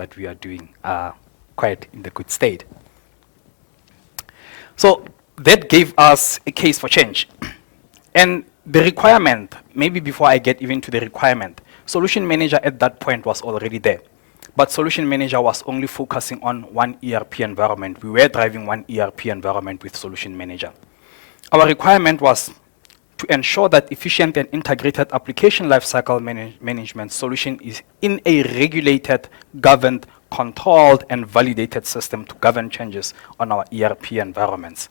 that we are doing are quite in the good state. So that gave us a case for change. And the requirement, maybe before I get even to the requirement, Solution Manager at that point was already there. But Solution Manager was only focusing on one ERP environment. We were driving one ERP environment with Solution Manager. Our requirement was to ensure that efficient and integrated application lifecycle management solution is in a regulated, governed, controlled, and validated system to govern changes on our ERP environments.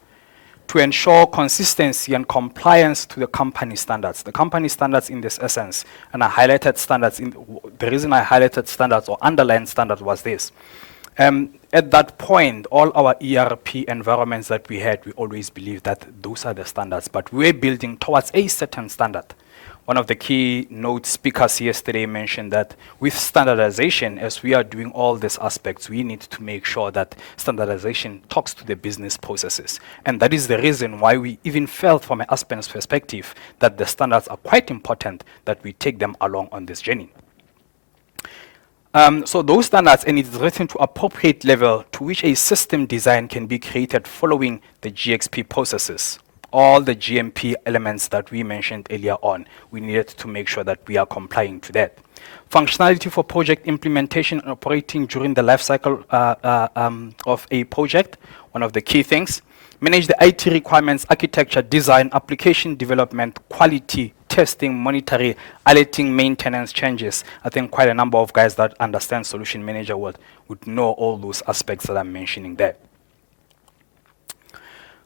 To ensure consistency and compliance to the company standards. The company standards in this essence, and I highlighted standards, the reason I highlighted standards or underlined standards was this. At that point, all our ERP environments that we had, we always believed that those are the standards, but we're building towards a certain standard. One of the keynote speakers yesterday mentioned that with standardization, as we are doing all these aspects, we need to make sure that standardization talks to the business processes. And that is the reason why we even felt from an Aspen's perspective that the standards are quite important, that we take them along on this journey. So those standards, and it is written to appropriate level to which a system design can be created following the GXP processes. All the GMP elements that we mentioned earlier on, we needed to make sure that we are complying to that. Functionality for project implementation and operating during the life cycle of a project, one of the key things. Manage the IT requirements, architecture, design, application development, quality, testing, monitoring, alerting, maintenance changes. I think quite a number of guys that understand Solution Manager would know all those aspects that I'm mentioning there.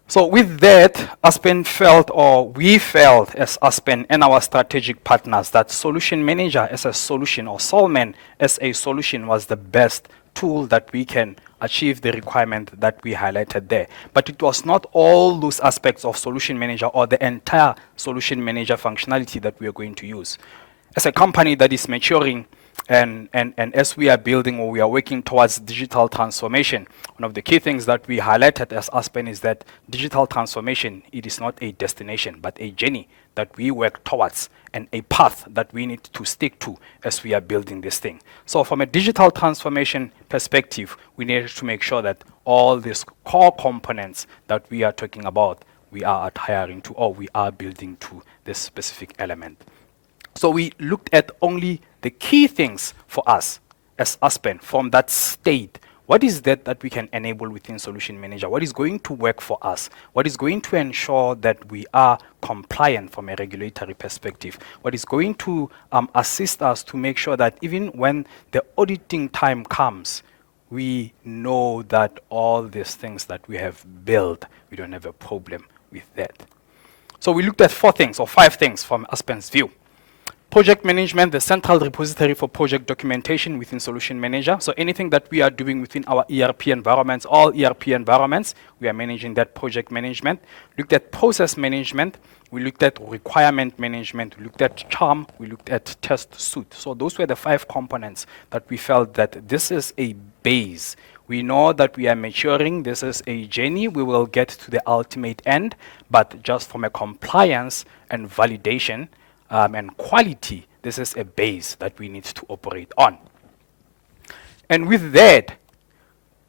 So with that, Aspen felt, or we felt as Aspen and our strategic partners, that Solution Manager as a solution, or SolMan as a solution, was the best tool that we can achieve the requirement that we highlighted there. But it was not all those aspects of Solution Manager or the entire Solution Manager functionality that we are going to use. As a company that is maturing, and as we are building, or we are working towards digital transformation, one of the key things that we highlighted as Aspen is that digital transformation, it is not a destination, but a journey that we work towards, and a path that we need to stick to as we are building this thing. So from a digital transformation perspective, we needed to make sure that all these core components that we are talking about, we are adhering to, or we are building to this specific element. So we looked at only the key things for us as Aspen from that state. What is that we can enable within Solution Manager? What is going to work for us? What is going to ensure that we are compliant from a regulatory perspective? What is going to assist us to make sure that even when the auditing time comes, we know that all these things that we have built, we don't have a problem with that. So we looked at 4 things or 5 things from Aspen's view. Project management, the central repository for project documentation within Solution Manager. So anything that we are doing within our ERP environments, all ERP environments, we are managing that project management. Looked at process management. We looked at requirement management. We looked at charm. We looked at test suite. So those were the 5 components that we felt that this is a base. We know that we are maturing. This is a journey. We will get to the ultimate end. But just from a compliance and validation, and quality, this is a base that we need to operate on. And with that,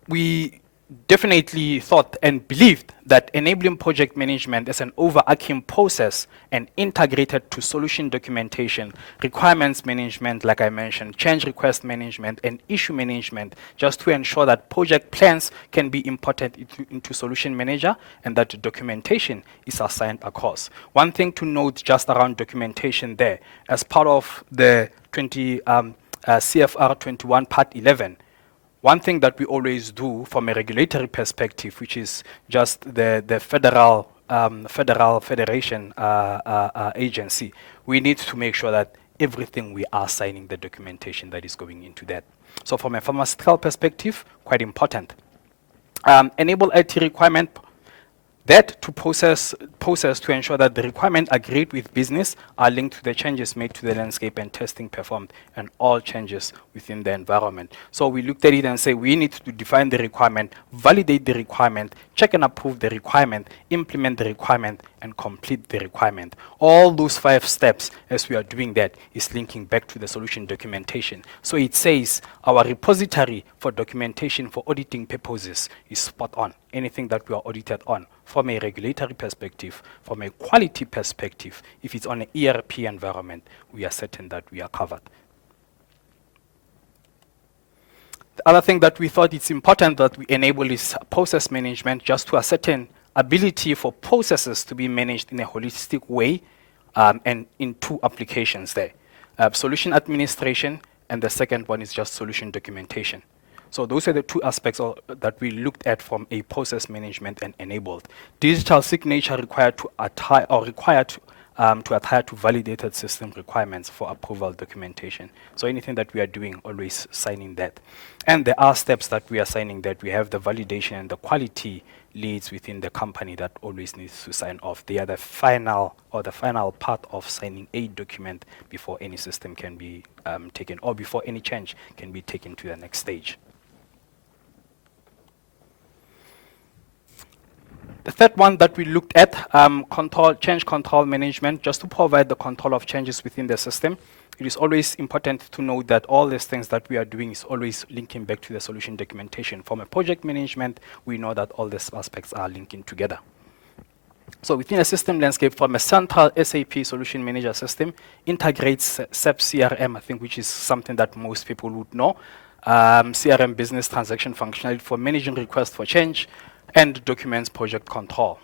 we definitely thought and believed that enabling project management as an overarching process and integrated to solution documentation, requirements management, like I mentioned, change request management, and issue management, just to ensure that project plans can be imported into Solution Manager and that documentation is assigned across. One thing to note just around documentation there, as part of the CFR 21 Part 11, one thing that we always do from a regulatory perspective, which is just the federation agency, we need to make sure that everything we are signing the documentation that is going into that. So from a pharmaceutical perspective, quite important. Enable IT requirement That to process to ensure that the requirement agreed with business are linked to the changes made to the landscape and testing performed and all changes within the environment. So we looked at it and say we need to define the requirement, validate the requirement, check and approve the requirement, implement the requirement, and complete the requirement. All those 5 steps, as we are doing that, is linking back to the solution documentation. So it says our repository for documentation for auditing purposes is spot on. Anything that we are audited on from a regulatory perspective, from a quality perspective, if it's on an ERP environment, we are certain that we are covered. The other thing that we thought it's important that we enable is process management, just to ascertain ability for processes to be managed in a holistic way, and in 2 applications there. Solution administration, and the second one is just solution documentation. So those are the 2 aspects that we looked at from a process management and enabled. Digital signature required to adhere to validated system requirements for approval documentation. So anything that we are doing, always signing that. And there are steps that we are signing that. We have the validation and the quality leads within the company that always needs to sign off. They are the final part of signing a document before any system can be taken, or before any change can be taken to the next stage. The third one that we looked at, change control management, just to provide the control of changes within the system. It is always important to know that all these things that we are doing is always linking back to the solution documentation. From a project management, we know that all these aspects are linking together. So within a system landscape, from a central SAP solution manager system, integrates SAP CRM, I think, which is something that most people would know. CRM business transaction functionality for managing requests for change, and documents project control.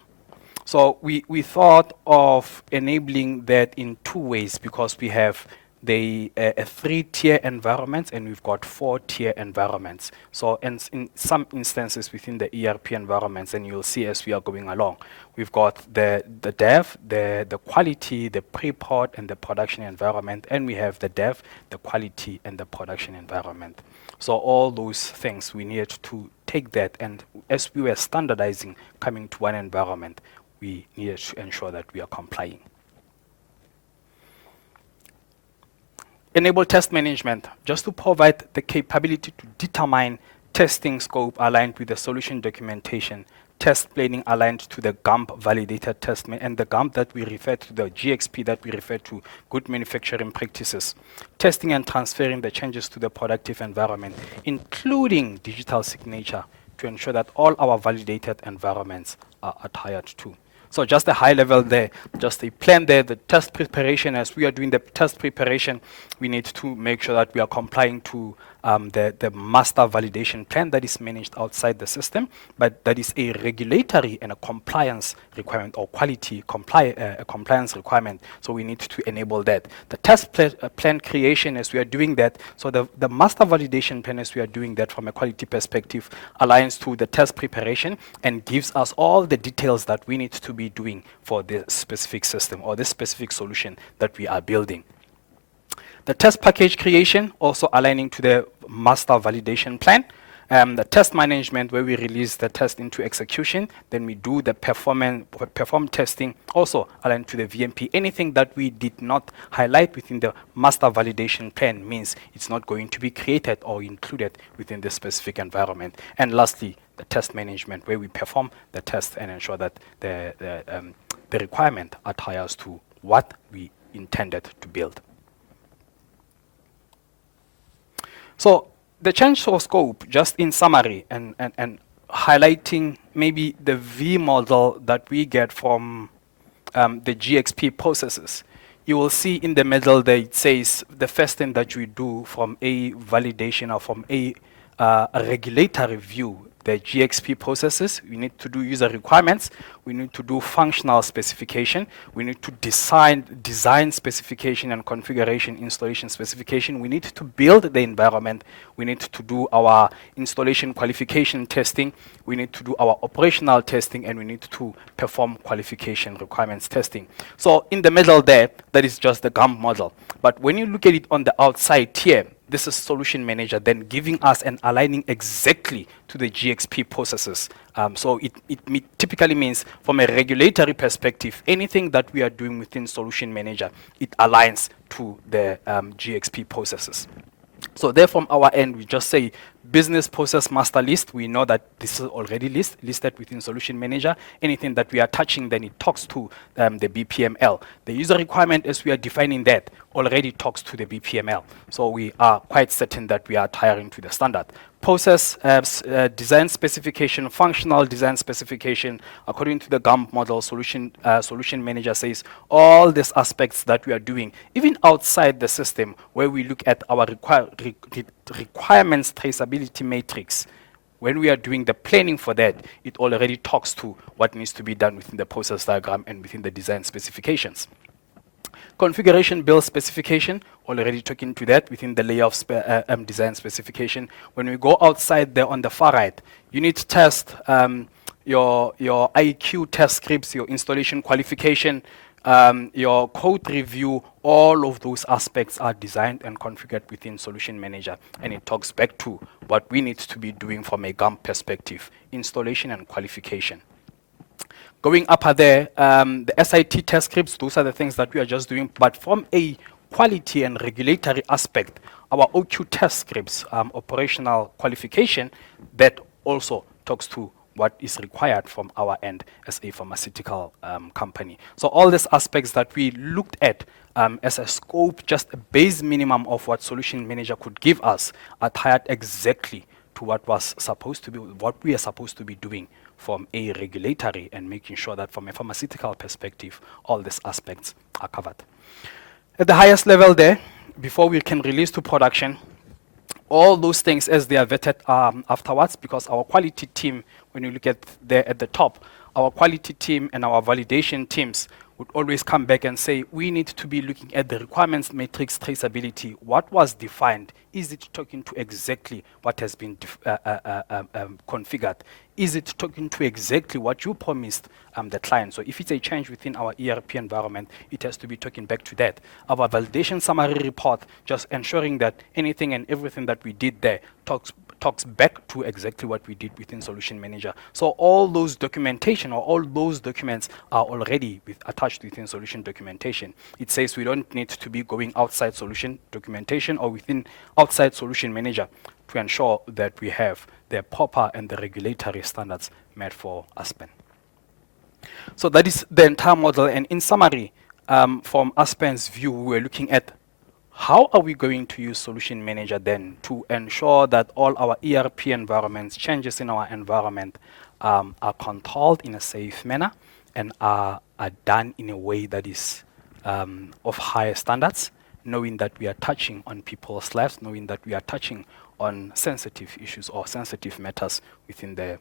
So we thought of enabling that in 2 ways, because we have a 3-tier environment and we've got 4-tier environments. So in some instances within the ERP environments, and you'll see as we are going along, we've got the dev, the quality, the pre-prod, and the production environment, and we have the dev, the quality, and the production environment. So all those things, we needed to take that, and as we were standardizing, coming to one environment, we needed to ensure that we are complying. Enable test management, just to provide the capability to determine testing scope aligned with the solution documentation, test planning aligned to the GAMP validated test, and the GAMP that we refer to, the GXP that we refer to, good manufacturing practices, testing and transferring the changes to the productive environment, including digital signature, to ensure that all our validated environments are adhered to. So just a high level there, just a plan there, the test preparation. As we are doing the test preparation, we need to make sure that we are complying to the master validation plan that is managed outside the system, but that is a regulatory and a compliance requirement, or quality compliance requirement. So we need to enable that. The test plan creation, as we are doing that, so the master validation plan, as we are doing that from a quality perspective, aligns to the test preparation and gives us all the details that we need to be doing for the specific system or the specific solution that we are building. The test package creation, also aligning to the master validation plan. The test management, where we release the test into execution, then we do the perform testing, also aligned to the VMP. Anything that we did not highlight within the master validation plan means it's not going to be created or included within the specific environment. And lastly, the test management, where we perform the test and ensure that the requirement adheres to what we intended to build. So the change of scope, just in summary, and highlighting maybe the V model that we get from the GXP processes. You will see in the middle there it says the first thing that we do from a validation or from a regulatory view, the GXP processes, we need to do user requirements, we need to do functional specification, we need to design specification and configuration installation specification, we need to build the environment, we need to do our installation qualification testing, we need to do our operational testing, and we need to perform qualification requirements testing. So in the middle there, that is just the GAMP model. But when you look at it on the outside here, this is Solution Manager then giving us and aligning exactly to the GXP processes. So it typically means from a regulatory perspective, anything that we are doing within Solution Manager, it aligns to the GXP processes. So there from our end, we just say business process master list. We know that this is already listed within Solution Manager. Anything that we are touching, then it talks to the BPML. The user requirement, as we are defining that, already talks to the BPML. So we are quite certain that we are adhering to the standard. Process design specification, functional design specification, according to the GAMP model, Solution Manager says all these aspects that we are doing, even outside the system, where we look at our requirements traceability matrix. When we are doing the planning for that, it already talks to what needs to be done within the process diagram and within the design specifications. Configuration build specification, already talking to that within the layout design specification. When we go outside there on the far right, unit test, your IQ test scripts, your installation qualification, your code review, all of those aspects are designed and configured within Solution Manager, and it talks back to what we need to be doing from a GAMP perspective, installation and qualification. Going up there, the SIT test scripts, those are the things that we are just doing, but from a quality and regulatory aspect, our OQ test scripts, operational qualification, that also talks to what is required from our end as a pharmaceutical company. So all these aspects that we looked at as a scope, just a base minimum of what Solution Manager could give us, are tied exactly to what was supposed to be, what we are supposed to be doing from a regulatory, and making sure that from a pharmaceutical perspective, all these aspects are covered. At the highest level there, before we can release to production, all those things as they are vetted afterwards, because our quality team, when you look at there at the top, our quality team and our validation teams would always come back and say, we need to be looking at the requirements matrix traceability. What was defined? Is it talking to exactly what has been configured? Is it talking to exactly what you promised the client? So if it's a change within our ERP environment, it has to be talking back to that. Our validation summary report, just ensuring that anything and everything that we did there talks back to exactly what we did within Solution Manager. So all those documentation or all those documents are already attached within Solution documentation. It says we don't need to be going outside Solution documentation or within outside Solution Manager to ensure that we have the proper and the regulatory standards met for Aspen. So that is the entire model, and in summary, from Aspen's view, we're looking at how are we going to use Solution Manager then to ensure that all our ERP environments, changes in our environment, are controlled in a safe manner and are done in a way that is of higher standards, knowing that we are touching on people's lives, knowing that we are touching on sensitive issues or sensitive matters within the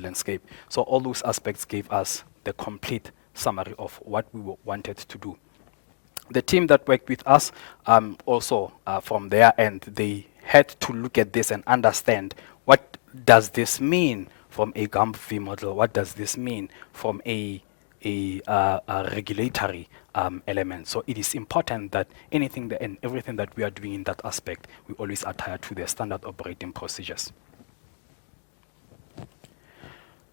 landscape. So all those aspects gave us the complete summary of what we wanted to do. The team that worked with us also from their end, they had to look at this and understand what does this mean from a GAMP V model, what does this mean from a regulatory element. So it is important that anything and everything that we are doing in that aspect, we always adhere to the standard operating procedures.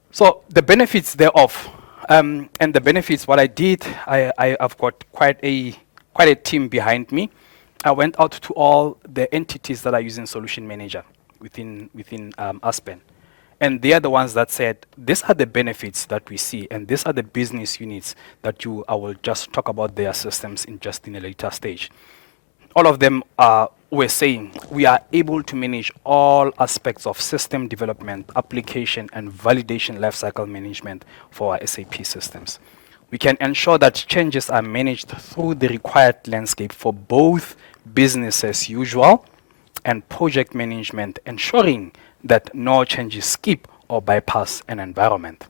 So the benefits thereof, and the benefits, what I did, I've got quite a team behind me. I went out to all the entities that are using Solution Manager within Aspen. And they are the ones that said, these are the benefits that we see, and these are the business units that I will just talk about their systems in a later stage. All of them were saying, we are able to manage all aspects of system development, application, and validation lifecycle management for our SAP systems. We can ensure that changes are managed through the required landscape for both business as usual and project management, ensuring that no changes skip or bypass an environment.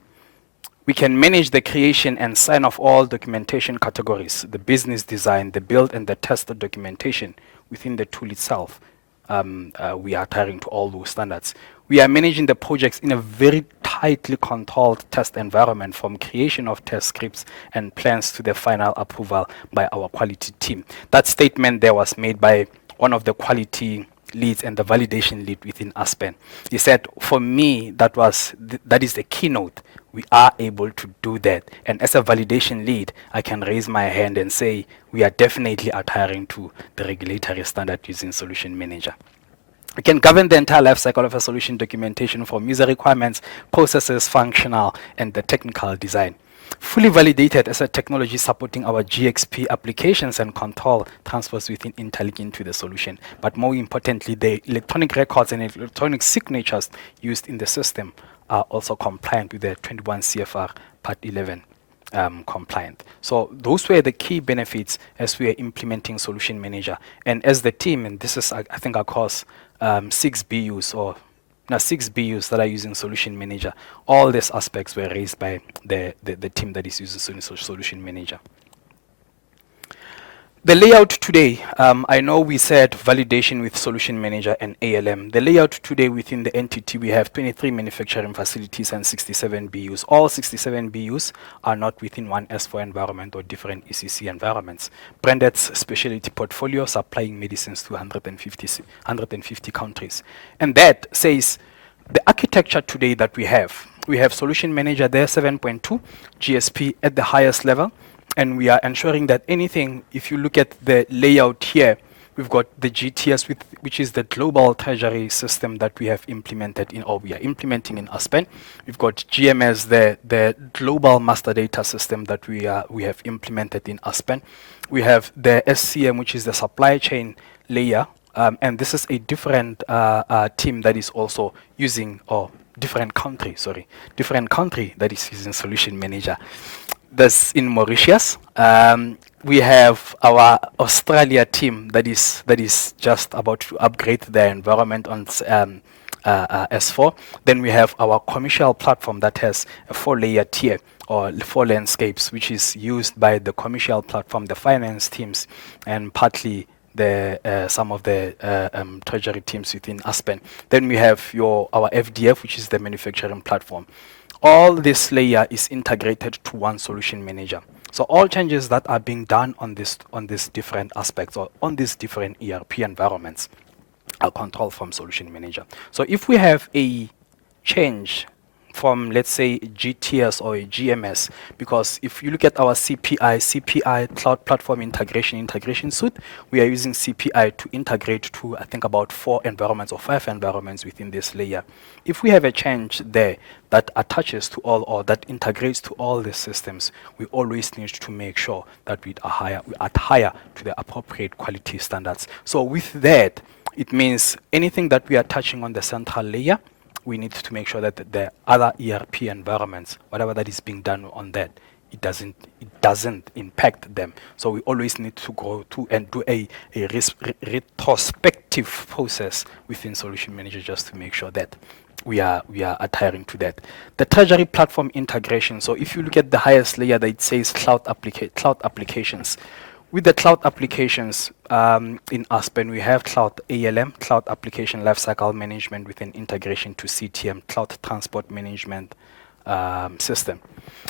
We can manage the creation and sign off all documentation categories, the business design, the build and the test documentation within the tool itself. We are adhering to all those standards. We are managing the projects in a very tightly controlled test environment, from creation of test scripts and plans to the final approval by our quality team. That statement there was made by one of the quality leads and the validation lead within Aspen. He said, for me, that is the keynote. We are able to do that. And as a validation lead, I can raise my hand and say, we are definitely adhering to the regulatory standard using Solution Manager. We can govern the entire life cycle of a solution documentation from user requirements, processes, functional, and the technical design. Fully validated as a technology supporting our GXP applications and control transfers within Interlink into the solution. But more importantly, the electronic records and electronic signatures used in the system are also compliant with the 21 CFR Part 11 compliant. So those were the key benefits as we are implementing Solution Manager. And as the team, and this is, I think, across 6 BUs or now 6 BUs that are using Solution Manager, all these aspects were raised by the team that is using Solution Manager. The layout today, I know we said validation with Solution Manager and ALM. The layout today within the entity, we have 23 manufacturing facilities and 67 BUs. All 67 BUs are not within one S4 environment or different ECC environments. Branded specialty portfolio supplying medicines to 150 countries. And that says the architecture today that we have Solution Manager there, 7.2, GSP at the highest level. And we are ensuring that anything, if you look at the layout here, we've got the GTS, which is the global treasury system that we have implemented in, or we are implementing in Aspen. We've got GMS, the global master data system that we have implemented in Aspen. We have the SCM, which is the supply chain layer, and this is a different team that is also using, or different country that is using Solution Manager. That's in Mauritius. We have our Australia team that is just about to upgrade their environment on S4. Then we have our commercial platform that has a 4-layer tier or 4 landscapes, which is used by the commercial platform, the finance teams, and partly some of the treasury teams within Aspen. Then we have our FDF, which is the manufacturing platform. All this layer is integrated to one Solution Manager. So all changes that are being done on these different aspects or on these different ERP environments are controlled from Solution Manager. So if we have a change from, let's say, GTS or a GMS, because if you look at our CPI Cloud Platform Integration Suite, we are using CPI to integrate to, I think, about 4 environments or 5 environments within this layer. If we have a change there that attaches to all or that integrates to all the systems, we always need to make sure that we adhere to the appropriate quality standards. So with that, it means anything that we are touching on the central layer, we need to make sure that the other ERP environments, whatever that is being done on that, it doesn't impact them. So we always need to go to and do a retrospective process within Solution Manager just to make sure that we are adhering to that. The treasury platform integration. So if you look at the highest layer, that it says cloud applications. With the cloud applications in Aspen, we have Cloud ALM, Cloud Application Lifecycle Management with an integration to CTM, Cloud Transport Management System.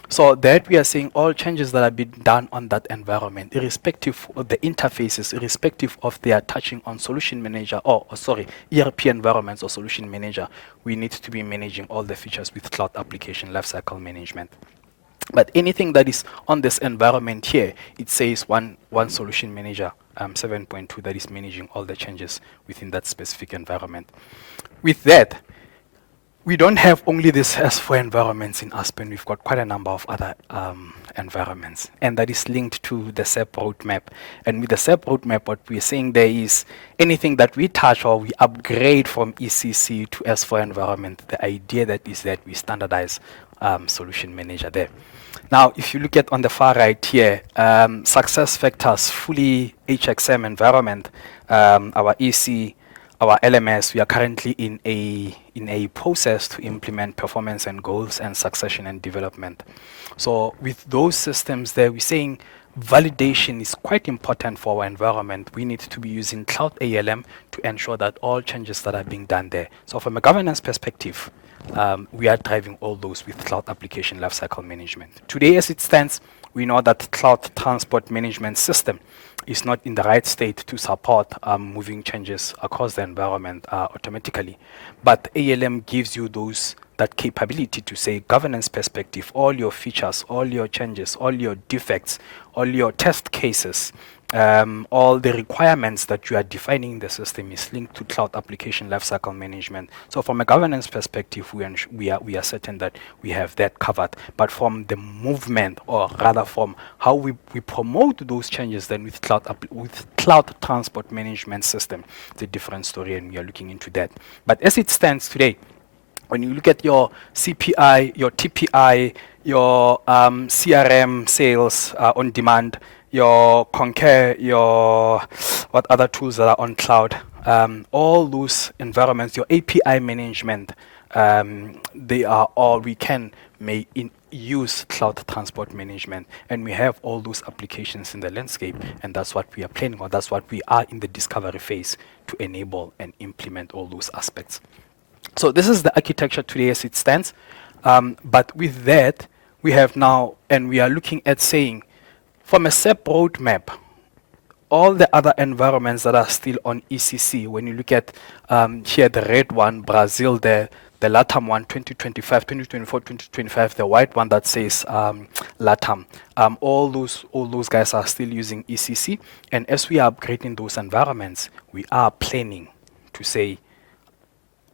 So that we are seeing all changes that have been done on that environment, irrespective of the interfaces, irrespective of their touching on Solution Manager, ERP environments or Solution Manager, we need to be managing all the features with Cloud Application Lifecycle Management. But anything that is on this environment here, it says one Solution Manager 7.2 that is managing all the changes within that specific environment. With that, we don't have only this S4 environments in Aspen. We've got quite a number of other environments, and that is linked to the SAP roadmap. And with the SAP roadmap, what we're saying there is anything that we touch or we upgrade from ECC to S4 environment, the idea that is that we standardize Solution Manager there. Now, if you look at on the far right here, success factors, fully HXM environment, our EC, our LMS, we are currently in a process to implement performance and goals and succession and development. So with those systems there, we're saying validation is quite important for our environment. We need to be using Cloud ALM to ensure that all changes that are being done there. So from a governance perspective, we are driving all those with Cloud Application Lifecycle Management. Today, as it stands, we know that Cloud Transport Management System is not in the right state to support moving changes across the environment automatically. But ALM gives you that capability to say governance perspective, all your features, all your changes, all your defects, all your test cases, all the requirements that you are defining in the system is linked to cloud application lifecycle management. So from a governance perspective, we are certain that we have that covered. But from the movement, or rather from how we promote those changes, then with cloud transport management system, it's a different story, and we are looking into that. But as it stands today, when you look at your CPI, your TPI, your CRM sales on demand, your Concur, your what other tools that are on cloud, all those environments, your API management, they are all we can use cloud transport management, and we have all those applications in the landscape, and that's what we are planning, or that's what we are in the discovery phase to enable and implement all those aspects. So this is the architecture today as it stands. But with that, we have now, and we are looking at saying, from a SAP roadmap, all the other environments that are still on ECC, when you look at here, the red one, Brazil, the LATAM one, 2025, 2024, 2025, the white one that says LATAM, all those guys are still using ECC. And as we are upgrading those environments, we are planning to say,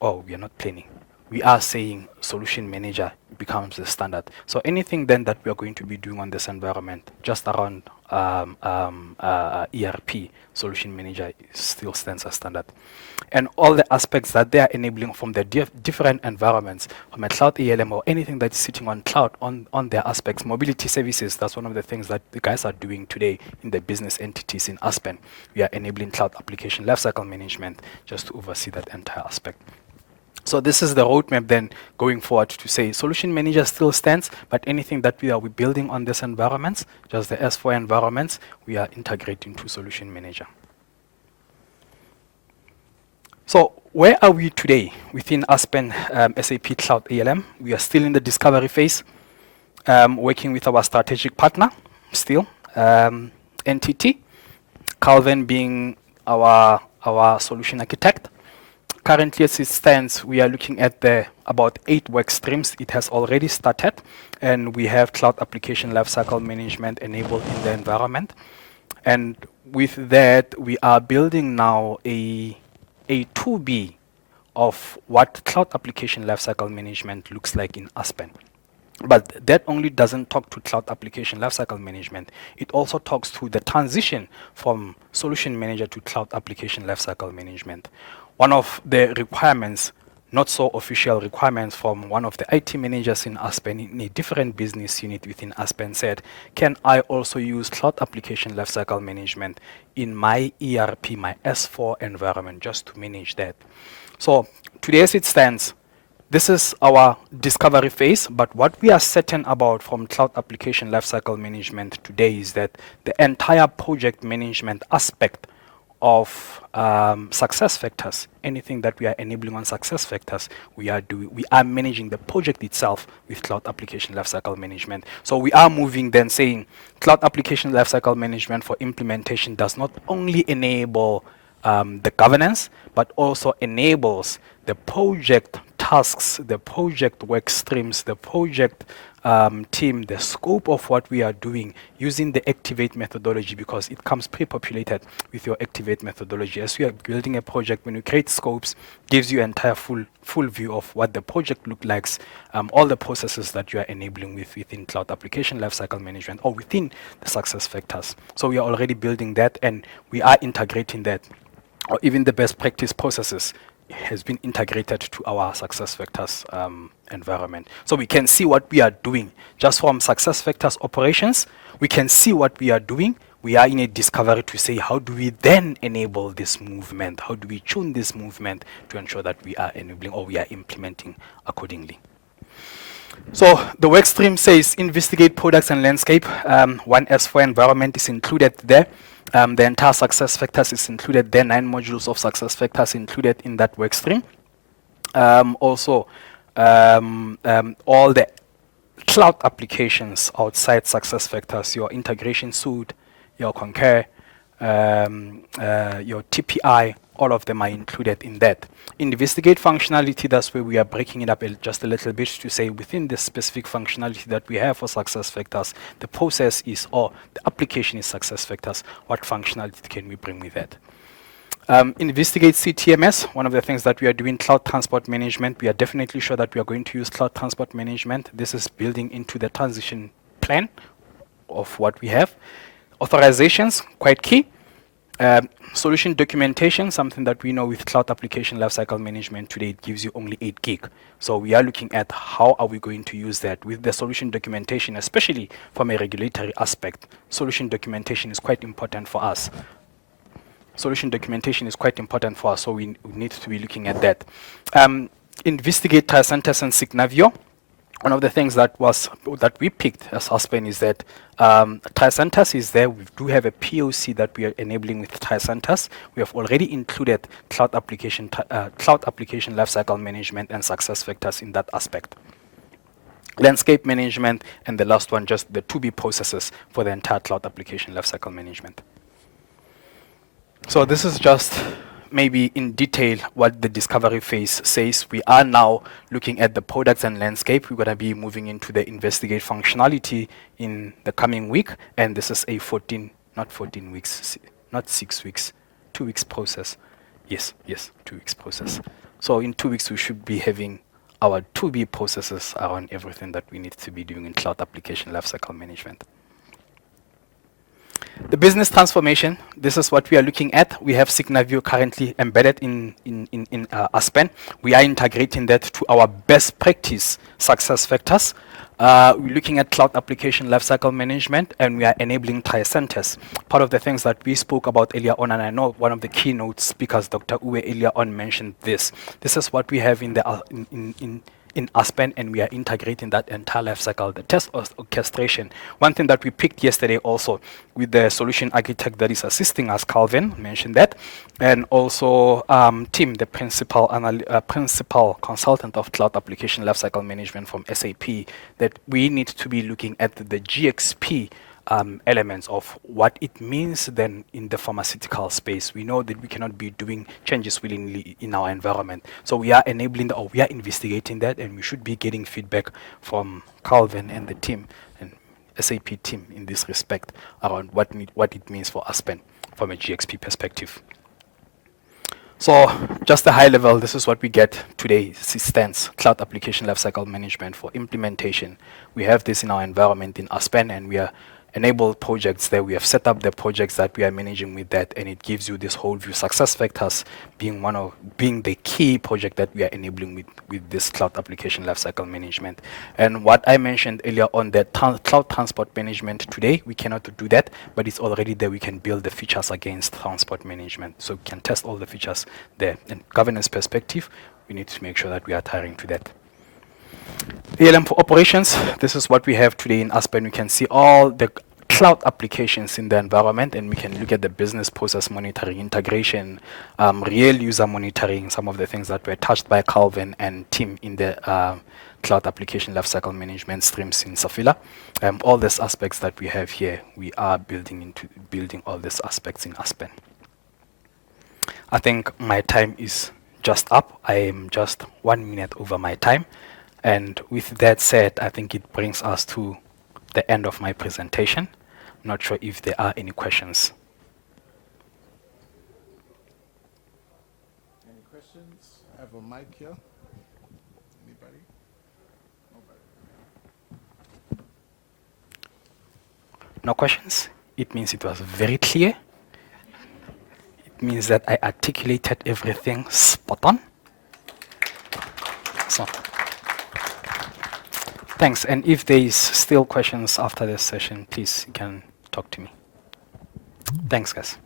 we are not planning. We are saying solution manager becomes the standard. So anything then that we are going to be doing on this environment, just around ERP, solution manager still stands as standard. And all the aspects that they are enabling from the different environments, from a cloud ALM or anything that's sitting on cloud on their aspects, mobility services, that's one of the things that the guys are doing today in the business entities in Aspen. We are enabling cloud application lifecycle management just to oversee that entire aspect. So this is the roadmap then going forward to say solution manager still stands, but anything that we are building on these environments, just the S4 environments, we are integrating to solution manager. So where are we today within Aspen SAP Cloud ALM? We are still in the discovery phase, working with our strategic partner still, NTT, Calvin being our solution architect. Currently, as it stands, we are looking at about 8 work streams. It has already started, and we have cloud application lifecycle management enabled in the environment. And with that, we are building now a 2B of what cloud application lifecycle management looks like in Aspen. But that only doesn't talk to cloud application lifecycle management. It also talks to the transition from solution manager to cloud application lifecycle management. One of the requirements, not so official requirements from one of the IT managers in Aspen in a different business unit within Aspen said, can I also use cloud application lifecycle management in my ERP, my S4 environment, just to manage that? So today as it stands, this is our discovery phase, but what we are certain about from cloud application lifecycle management today is that the entire project management aspect of success factors, anything that we are enabling on success factors, we are managing the project itself with cloud application lifecycle management. So we are moving then saying cloud application lifecycle management for implementation does not only enable the governance, but also enables the project tasks, the project work streams, the project team, the scope of what we are doing using the Activate methodology, because it comes pre-populated with your Activate methodology. As you are building a project, when you create scopes, gives you entire full view of what the project looks like, all the processes that you are enabling within cloud application lifecycle management or within the success factors. So we are already building that, and we are integrating that, or even the best practice processes has been integrated to our success factors environment. So we can see what we are doing just from success factors operations. We can see what we are doing. We are in a discovery to say, how do we then enable this movement? How do we tune this movement to ensure that we are enabling or we are implementing accordingly? So the work stream says investigate products and landscape. One S4 environment is included there. The entire success factors is included there. 9 modules of success factors included in that work stream. Also, all the cloud applications outside success factors, your integration suite, your Concur, your TPI, all of them are included in that. Investigate functionality, that's where we are breaking it up just a little bit to say within the specific functionality that we have for success factors, the process is, or the application is success factors, what functionality can we bring with that? Investigate CTMS, one of the things that we are doing, cloud transport management. We are definitely sure that we are going to use cloud transport management. This is building into the transition plan of what we have. Authorizations, quite key. Solution documentation, something that we know with cloud application lifecycle management today, it gives you only 8 gig. So we are looking at how are we going to use that with the solution documentation, especially from a regulatory aspect. Solution documentation is quite important for us. Solution documentation is quite important for us, so we need to be looking at that. Investigate Tricentis and Signavio. One of the things that we picked as Aspen is that Tricentis is there. We do have a POC that we are enabling with Tricentis. We have already included cloud application lifecycle management and success factors in that aspect. Landscape management, and the last one, just the to-be processes for the entire cloud application lifecycle management. So this is just maybe in detail what the discovery phase says. We are now looking at the products and landscape. We're going to be moving into the investigate functionality in the coming week. And this is a 2 weeks process. Yes, 2 weeks process. So in 2 weeks, we should be having our to-be processes around everything that we need to be doing in cloud application lifecycle management. The business transformation, this is what we are looking at. We have Signavio currently embedded in Aspen. We are integrating that to our best practice success factors. We're looking at cloud application lifecycle management, and we are enabling Tricentis. Part of the things that we spoke about earlier on, and I know one of the keynote speakers, Dr. Uwe, earlier on mentioned this. This is what we have in the in Aspen, and we are integrating that entire life cycle, the test orchestration. One thing that we picked yesterday also with the solution architect that is assisting us, Calvin mentioned that, and also Tim, the principal consultant of cloud application lifecycle management from SAP, that we need to be looking at the GXP elements of what it means then in the pharmaceutical space. We know that we cannot be doing changes willingly in our environment. So we are enabling or we are investigating that, and we should be getting feedback from Calvin and the team and SAP team in this respect around what it means for Aspen from a GXP perspective. So just a high level, this is what we get today. Stands Cloud Application Lifecycle Management for implementation. We have this in our environment in Aspen, and we are enabled projects there. We have set up the projects that we are managing with that, and it gives you this whole view. Success factors being the key project that we are enabling with this cloud application lifecycle management. And what I mentioned earlier on, that cloud transport management today, we cannot do that, but it's already there. We can build the features against transport management, so we can test all the features there. And governance perspective, we need to make sure that we are adhering to that. ALM for operations, this is what we have today in Aspen. We can see all the cloud applications in the environment, and we can look at the business process monitoring, integration, real user monitoring, some of the things that were touched by Calvin and Tim in the cloud application lifecycle management streams in Safila. All these aspects that we have here, we are building all these aspects in Aspen. I think my time is just up. I am just 1 minute over my time. And with that said, I think it brings us to the end of my presentation. Not sure if there are any questions. Any questions? I have a mic here. Anybody? Nobody. No questions? It means it was very clear. It means that I articulated everything spot on. So. Thanks. And if there is still questions after this session, please, you can talk to me. Thanks, guys.